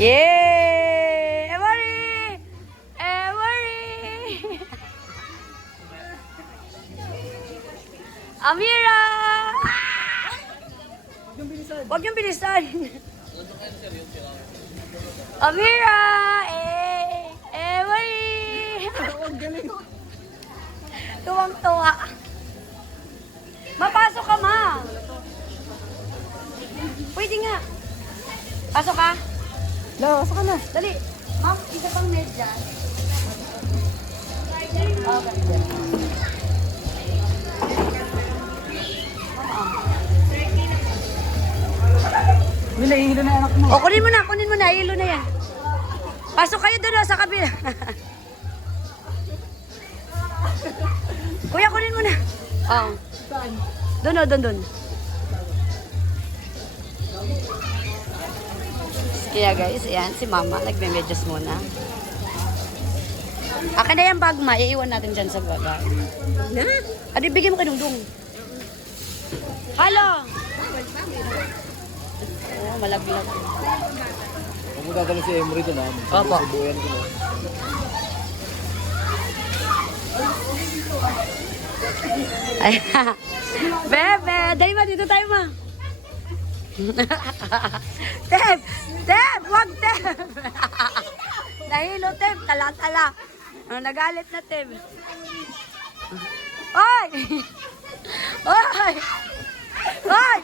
Yay! Emory! Emory! Amira! Huwag yung bilisan. Amira! Emory! Tuwang-tuwa. Mapasok ka, ma. Pwede nga. Pasok ka? No, saka na. Dali. Ma'am, isa pang medyas. Okay. May nahihilo na anak mo. O, kunin mo na. Hilo na yan. Pasok kayo doon sa kabila. Kuya, kunin mo na. Oo. Saan? Doon. Kaya guys, ayan, si mama, nagme-medyas muna. Akin na yung bag, ma. Iiwan natin dyan sa baba. Na? Adi, bigyan mo kay Dungdung. Halo! Oh, malaglag. Huwag mo dadalhin si Emery doon ha. Opo. Subuyan ko na. Ay, Bebe, dali ma, dito tayo ma. Teb, wag Teb. Nahilo Teb, tala. Nagalit na Teb. Oy! Oy! Oy!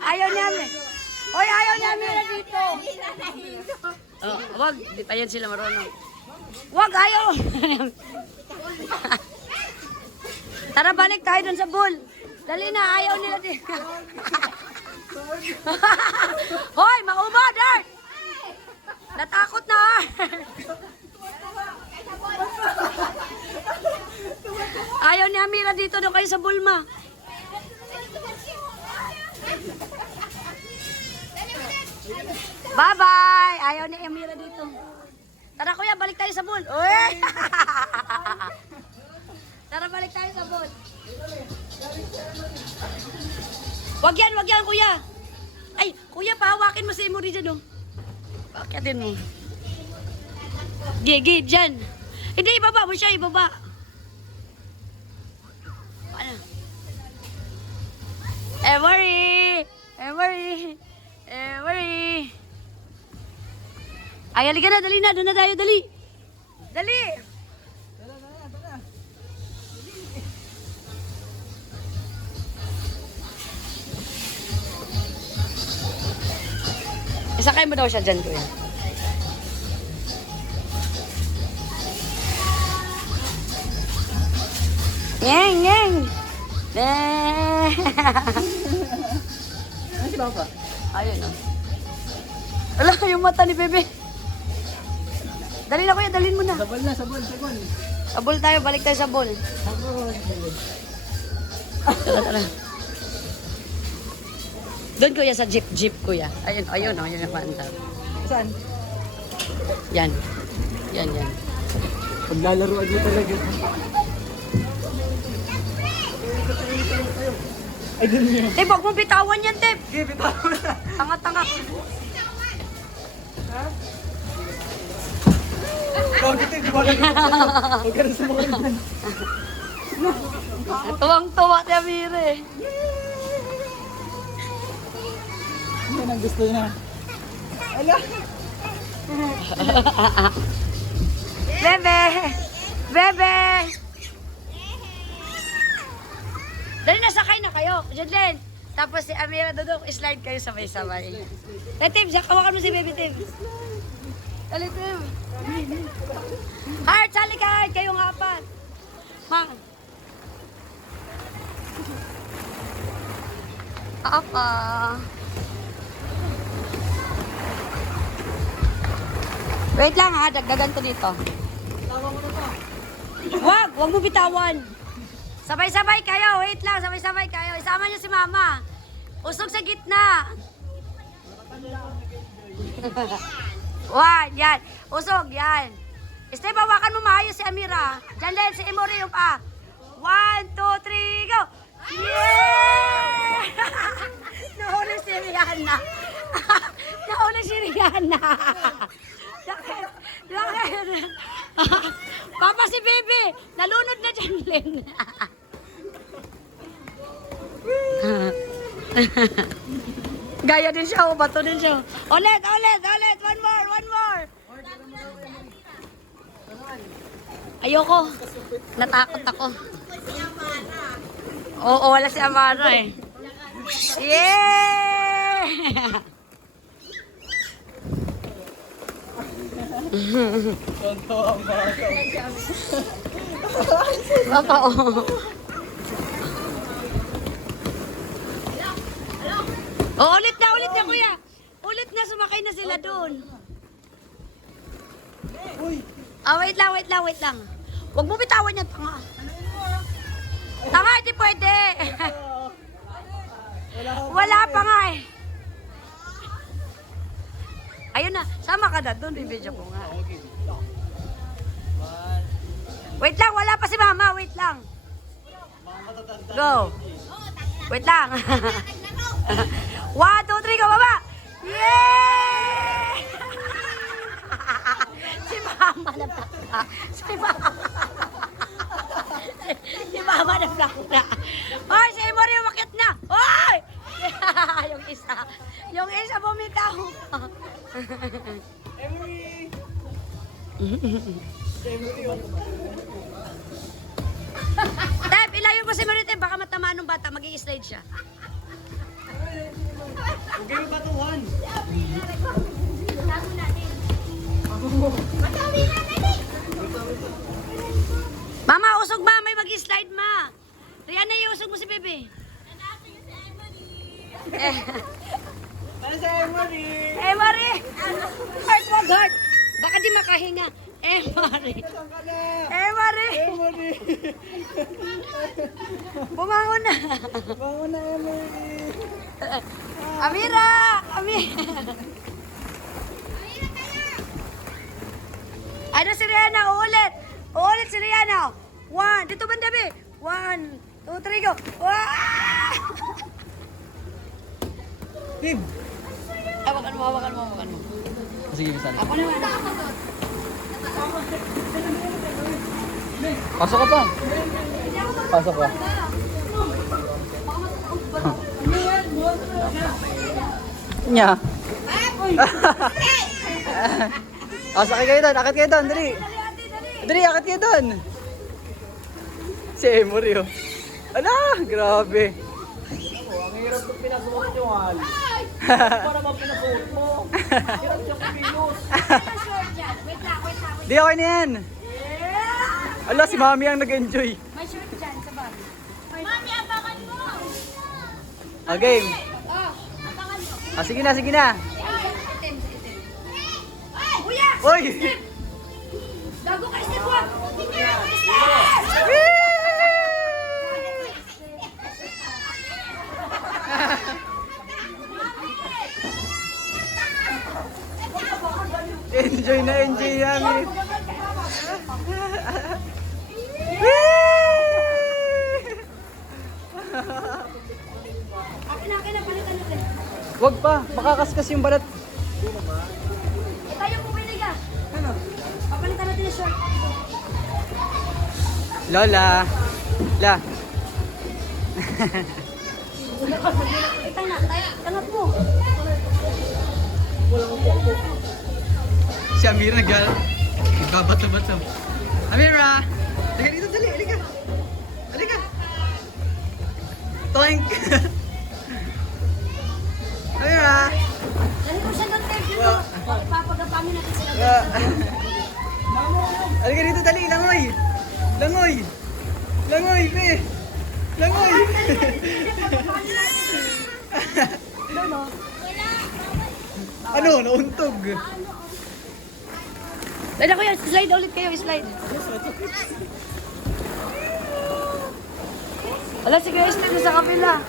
Ayaw namin. Oy, ayaw namin na dito. Oh, wag, di pa yan sila marunong. Wag, ayaw. Tara, balik tayo dun sa bull. Dali na, ayaw nila din. Hoy, mauba, Dart! Natakot na, Ayaw ni Amira dito, doon kayo sa Bulma. Bye-bye! Ayaw ni Amira dito. Tara kuya, balik tayo sa bull. Uy! Tara, balik tayo sa bull. Wag yan, kuya. Ay, kuya, pahawakin mo si Emory dyan, oh. Pakiatin mo. Gigi, dyan. Hindi, ibaba mo siya, ibaba. Ano? Emory! Ay, halika na, dali na. Doon na tayo, dali. Dali! Isakay mo daw siya dyan, kuya. Ngeng! Ano si Papa? Ayun, oh. Wala yung mata ni Bebe. Dali na, kuya, dalhin mo na. Sabol na, sabol. Sabol tayo, balik tayo sa ball. Sabol. Tara. Doon, kuya, sa jeep, kuya. Ayun, oh, yun yung panta. Saan? Yan. Paglalaroan niyo talaga. Ay, dun niya. Tep, huwag mong bitawan yan, Tep. Sige, bitawan na. Tanga-tanga. Bakit ito? Di ba huwag ka na sumakal dyan. Tuwang-tuwa si Amire. Yan ang gusto niya. Ala! Bebe! Dali na, sakay na kayo. Jodlen. Tapos si Amira Dudok, slide kayo sabay-sabay. Tim, kawakan mo si Baby Tim. Dali, Tim. Heart, sali ka, Heart. Kayong apat. Mang. Apa. Wait lang ha, dagdagan ko dito. Wag mo bitawan. Sabay-sabay kayo, wait lang, sabay-sabay kayo. Isama niyo si Mama. Usog sa gitna. Yan. Usog, yan. Stay, bawakan mo maayos si Amira. Diyan din, si Emory yung pa. 1, 2, 3, go! Yeah! Nahuli si Rihanna. Nahuli si Rihanna. Lakit. Lakit. Papa si Bebe. Nalunod na dyan, Len. Gaya din siya. Bato din siya. Ulit, ulit, ulit. One more, one more. Ayoko. Natakot ako. Oo, wala si Amara eh. Yeah! Totoo. Oh, ulit na kuya. Ulit na, sumakay na sila doon. Wait lang, wait lang, wait lang. Huwag mo bitawan yan, tanga. Tanga, hindi pwede. Wala pa nga eh. Ayun na, sama ka na doon, bibidyo ko nga. Wait lang, wala pa si mama, wait lang. Go. Wait lang. 1, 2, 3, go, baba! Yeah! Si mama na plakta. Si mama. Si mama na plakta. Hoy, si Emory umakyat na. Hoy! Yung isa bumitaw. Emory! Tep, ilayon ko si Marite. Baka matamaan ng bata. Mag-i-slide siya. Okay mo batuhan. Mama, usog ma. May mag-i-slide ma. Rihanna, iusog mo si Bebe. Ano sa Emory? Emory! Heart, wag heart. Baka di makahinga. Emory. Saan ka na? Emory! Emory! Bumangon na. Bango na, Emory! Amira! Amira! Ano si Rihanna? Uulit! Uulit si Rihanna! 1, dito banda be! 1, 2, 3, go! Wow! Tim! Hawakan mo, hawakan mo, hawakan mo. Sige, bisa. Ako naman. Pasok ka pa. Pasok ka. Nya. Sakay kayo doon, akit kayo doon, dali. Dali, akit kayo doon. Si Emory, oh. Ala, grabe. Ang hirap kong pinasuot yung hal. Para ba pinasuot mo? Hirap siya kumilos. Wait lang, wait lang. Di, okay na yan. Ala, si Mami ang nag-enjoy. May shirt dyan sa bag. Mami, abangan mo! Okay. Oh, abangan mo. Sige na, sige na. Itim, itim. Kuya! Uy! Gago ka, Step 1! Enjoy na enjoy namin. Akin na, palitan natin. Wag pa, makakaskas yung balat. Tayo pumili ka. Ano? Papalitan natin yung short. Lola. La. Itang na, tangat mo. Si Amira nagbabato-bato. Amira! Halika dito, dali, halika. Halika. Toink! Amira! Dali mo siya ng tape dito. Papagapamin natin sila. Halika dito, dali, langoy! Langoy! Langoy, pe! Langoy! Ano? Nauntog. Dali ko yan, slide ulit kayo, slide. Wala, sige, slide na sa kapila.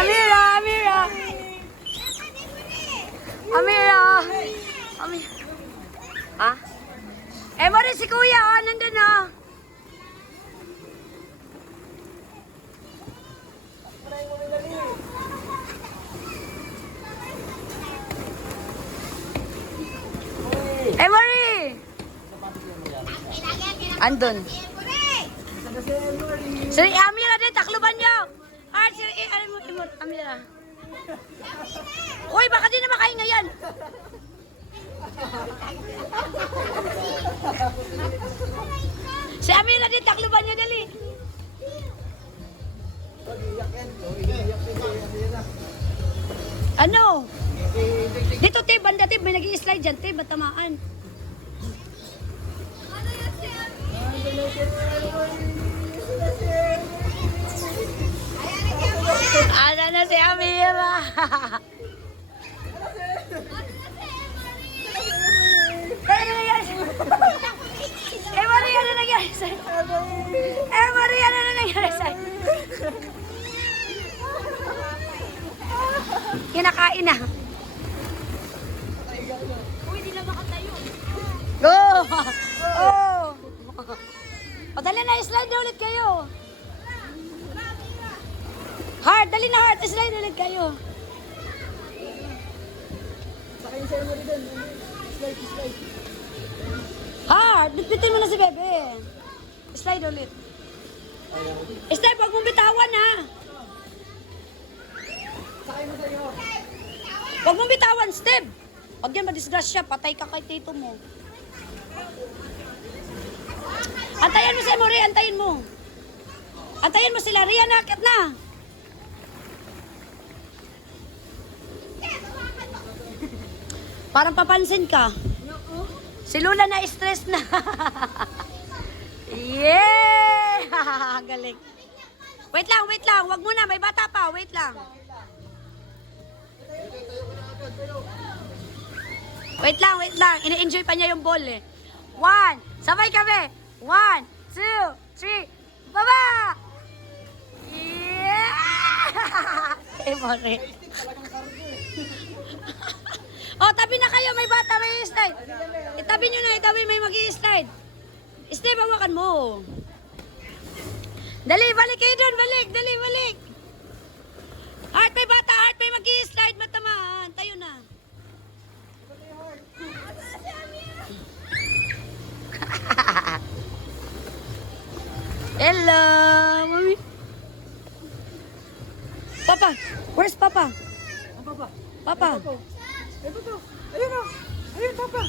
Amira! Amira! Amira! Amira! Ha? Eh, mo rin si kuya, oh, nandun, oh. Andun. Si Amira din, takluban nyo. Heart, si Amira. Uy, baka di na makahinga yan. Si Amira din, takluban nyo, dali. Ano? Dito, Tib, banda, Tib. May nag-i-slide dyan, Tib. Ba't tamaan? Ano na si Amira? Ano nangyari sa'yo? Maria, ano nangyari sa'yo? Maria, ano nangyari sa'yo? Kinakain na. Uy, di na makatayo. Go! Oh! O, dali na, slide na ulit kayo. Heart, dali na Heart, slide ulit kayo. Heart, bitbitin mo na si Bebe. Slide ulit. Slide, huwag mong bitawan ha. Huwag mong bitawan, Steve. Huwag yan madisgrasya, patay ka kay tito mo. Antayin mo si Emory, antayin mo. Antayin mo sila, Rian, nakit na. Parang papansin ka. Si Lula na stress na. Yeah! Galing. Wait lang. Huwag muna, may bata pa. Wait lang. Wait lang. Ini-enjoy pa niya yung ball eh. 1, sabay kami. 1, 2, 3, baba! Yeah! Emory. Oh, tabi na kayo, may bata, may slide. Itabi nyo na, may mag-i-slide. Steve, hawakan mo. Dali, balik kayo doon, balik. Heart, may bata, Heart, may mag-i-slide, matamaan. Tayo na. Hello, mami. Papa, where's Papa? Papa. Ayun, Papa. Ayun, Papa.